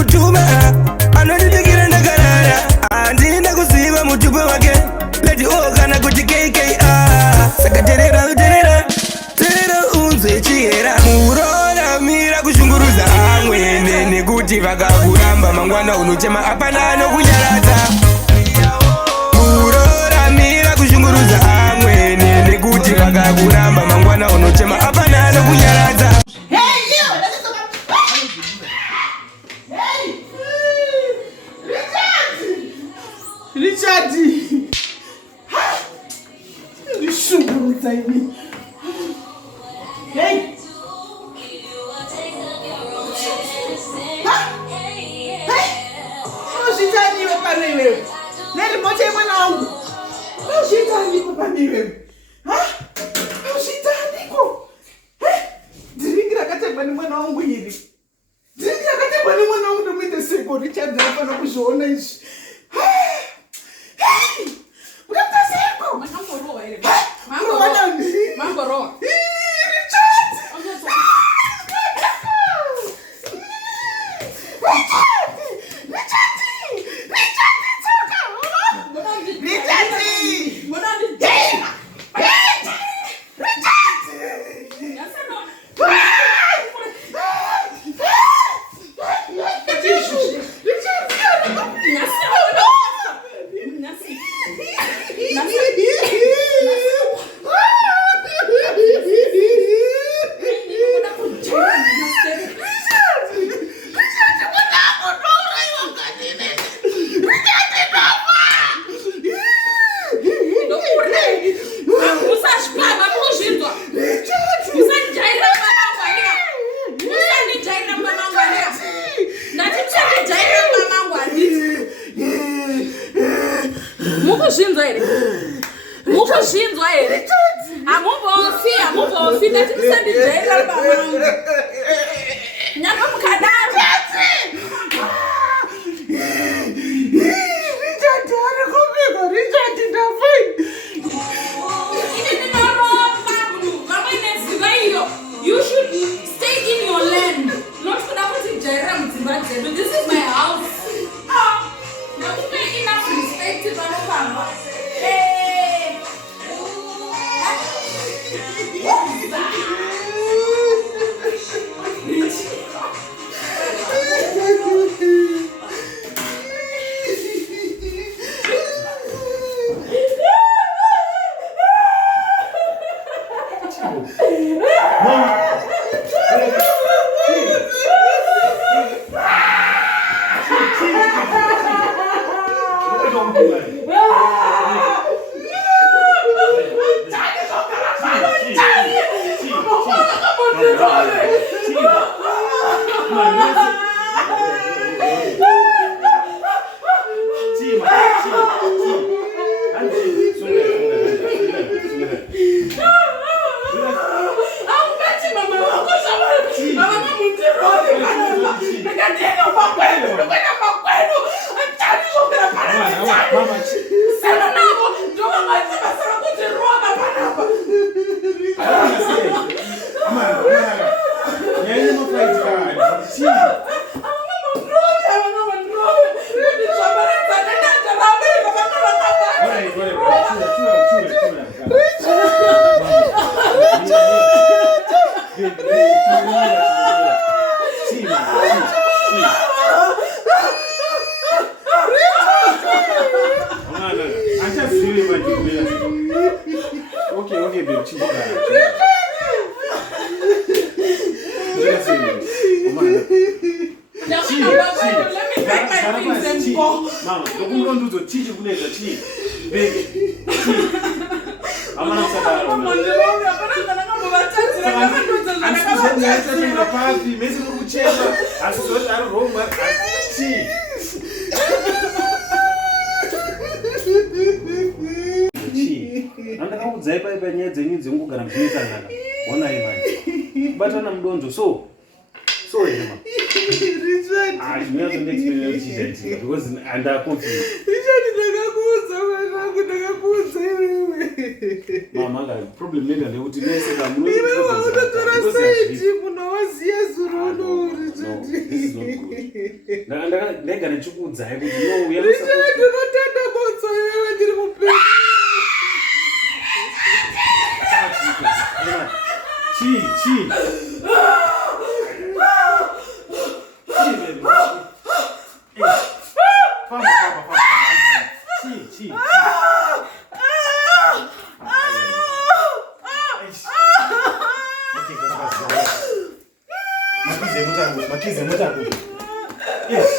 kutuma anonditikira ndakarara andina kuziva mutupo wake leti kana kuti KKA saka terera unzwe chihera muroora mira kushungurudza Vamwene nekuti vakakuramba mangwana unochema apana anokunyaradza muroora mira kushungurudza Vamwene nekuti vakakuramba mangwana unochema apana anokunyaradza. Richard! Nishungurudza ini. Hey! Ushitani papa wewe. Nani moja mwana wangu. Ushitani papa wewe. Ushitani ko. Diringira katebwa ni mwana wangu hivi. Diringira katebwa ni mwana wangu ndomite siko Richard hapa na kushona hizi. Hey! Unataka siko? Mambo roa ile. Mambo roa. Mukuzvinzwa here? Hamubofi ndati musandijaira babangu. Nyamba mukadaro. Richard ari kubika, Richard ndafai. Vamwene ziva iyo. You should stay in your land. Not kuda kuti jaira mudzimba dzedu. This is my house. Nakupe enough respect vanofamba. Okay, babe. Mama, don't do the tea. Baby. I'm not Richard, Mama, the problem is that they would say that Iwe unotora seiti munowaziya zuro no, this is not good. They're going to choose that. No, we are Richard, unotanda botso iwewe ndiri mupenzi. Chi, baby. Hey. Papa. Chi. Makize mutangu. Yes.